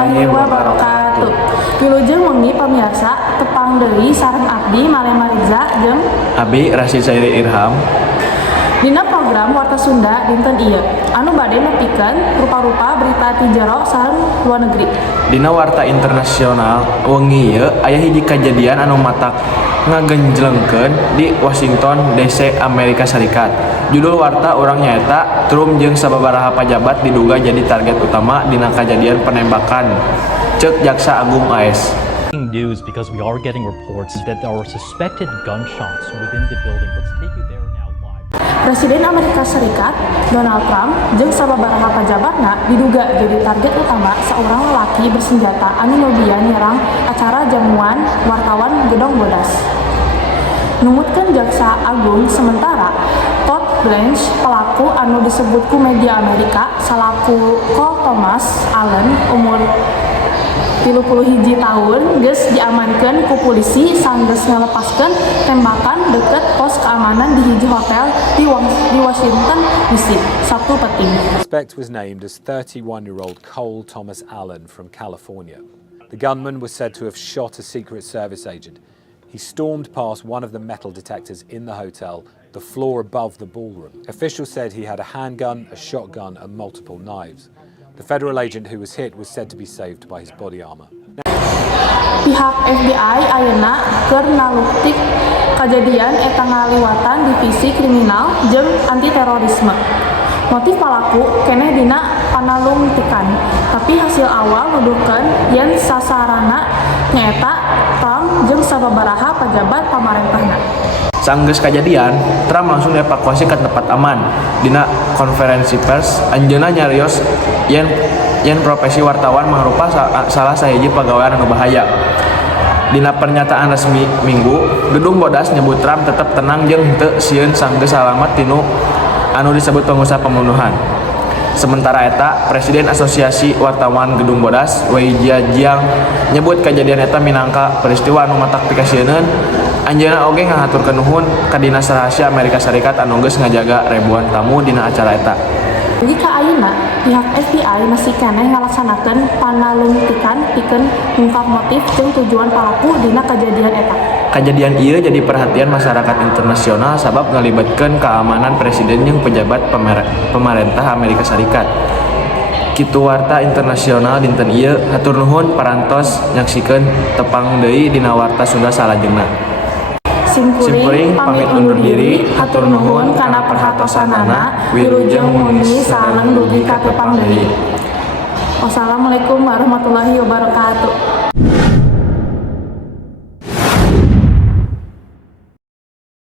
warahmatullahi wabarakatuh. Wilujeng wengi pamirsa tepang deui sareng abdi Malema Riza jeung Abi Rasid Sairi Irham. dina program Warta Sunda dinten ieu anu bade nepikeun rupa-rupa berita ti jero sareng luar negeri. Dina warta internasional wengi ieu aya hiji kajadian anu matak ngagenjlengkeun di Washington DC Amerika Serikat. Judul warta urang nyaeta Trump jeung sababaraha pajabat diduga jadi target utama dina kajadian penembakan. Ceuk Jaksa Agung AS. News because we are getting reports that there are suspected gunshots within the building. Let's take you there now live. Presiden Amerika Serikat Donald Trump jeung sababaraha pajabatna diduga jadi target utama seorang lelaki bersenjata anu nyobian nyerang acara jamuan wartawan Gedong Bodas. Numutkeun Jaksa Agung sementara Todd Blanche pelaku anu disebut ku media Amerika salaku Cole Thomas Allen umur 31 tahun geus diamankeun ku polisi sanggeus ngalepaskeun tembakan deket pos keamanan di hiji hotel di Washington DC Sabtu peting. Suspect was named as 31-year-old Cole Thomas Allen from California. The gunman was said to have shot a Secret Service agent. He stormed past one of the metal detectors in the hotel, the floor above the ballroom. Officials said he had a handgun, a shotgun, and multiple knives. The federal agent who was hit was said to be saved by his body armor. Pihak FBI ayeuna keur naluktik kajadian eta ngaliwatan divisi kriminal jeung antiterorisme. Motif pelaku keneh dina panalungtikan, tapi hasil awal nuduhkeun yen sasarana nyaeta Trump jeung sababaraha pajabat pamarentahna. Sanggeus kajadian, Trump langsung dievakuasi ke tempat aman. Dina konferensi pers, anjeunna nyarios yen profesi wartawan mangrupa salah sahiji pagawean anu bahaya. Dina pernyataan resmi Minggu, Gedung Bodas nyebut Trump tetap tenang jeung henteu sieun sanggeus salamet tinu anu disebut pengusaha pembunuhan. Sementara eta, Presiden Asosiasi Wartawan Gedung Bodas, Wei Jiajiang, nyebut kajadian eta minangka peristiwa anu matak pikasieun. Anjeunna oge ngahaturkeun nuhun ka Dinas Rahasia Amerika Serikat anu geus ngajaga ribuan tamu dina acara eta. Jika ayeuna pihak FBI masih keneh ngalaksanakeun panalungtikan pikeun ngungkap motif jeung tujuan pelaku dina kajadian eta. Kajadian ieu jadi perhatian masyarakat internasional sabab ngalibatkeun keamanan presiden jeung pejabat pemerintah Amerika Serikat. Kitu warta internasional dinten ieu hatur nuhun parantos nyaksikeun tepang deui dina warta Sunda salajengna. Simkuring pamit undur diri, hatur nuhun kana perhatosanana, wilujeng munyi sareng dugi ka tepang deui. Wassalamualaikum warahmatullahi wabarakatuh.